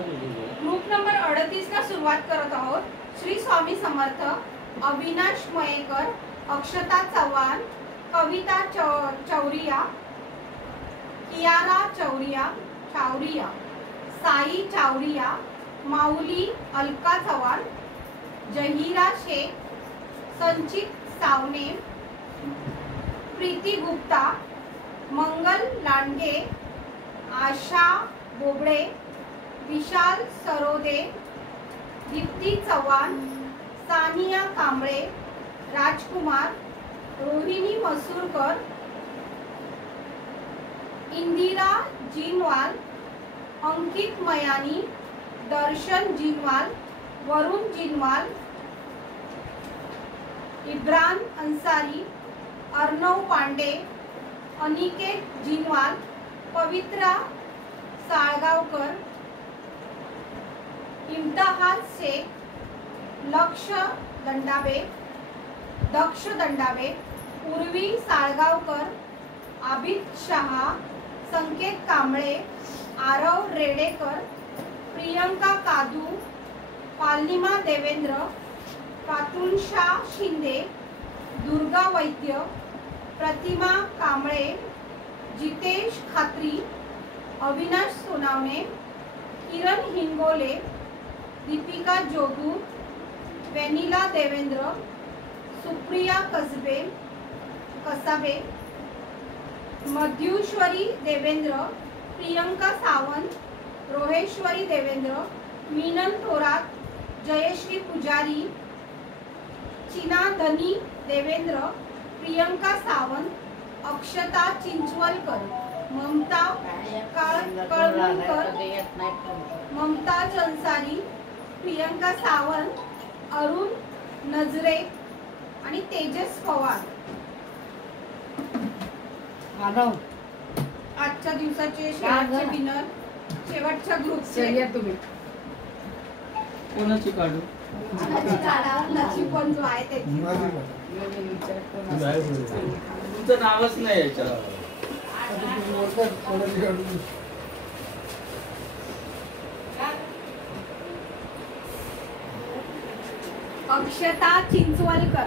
Group number 38 ला सुरुवात करत आहोत। श्री स्वामी समर्थ, अविनाश मयेकर, अक्षता चव्हाण, कविता चौरिया, कियारा चावरिया, साई चावरिया, माऊली अलका चव्हाण, जहीरा शेख, संचित सावने, प्रीती गुप्ता, मंगल लांडगे, आशा बोबडे, विशाल सरोदे, दीप्ती चव्हाण, सानिया कांबळे, राजकुमार, रोहिणी मसूरकर, इंदिरा जिनवाल, अंकित मयानी, दर्शन जिनवाल, वरुण जिनवाल, इब्रान अंसारी, अर्णव पांडे, अनिकेत जिनवाल, पवित्रा साळगावकर, इम्तिहाज शेख, दक्ष दंडावे, उर्वी साळगावकर, आबिद शहा, संकेत कांबळे, आरव रेडेकर, प्रियंका कादू, पालिमा देवेंद्र, कातुलशा शिंदे, दुर्गा वैद्य, प्रतिमा कांबळे, जितेश खात्री, अविनाश सोनावणे, किरण हिंगोले, दीपिका जोगू, वेनिला देवेंद्र, सुप्रिया कसाबे, मध्युश्वरी देवेंद्र, प्रियंका सावंत, रोहेश्वरी देवेंद्र, मीनन थोरात, जयश्री पुजारी, चिना धनी देवेंद्र, प्रियंका सावंत, अक्षता चिंचवलकर, ममता कळवणकर, ममताज अंसारी, प्रियंका सावंत, अरुण नजरे आणि तेजस पवार। आजच्या दिवसाचे शेवटचे विनर, शेवटच्या ग्रुपचे तुम्ही कोणाची काढू? नशीब जो आहे त्याची। तुमचं नावच नाही याच्यावर। अक्षता चिंचवलकर।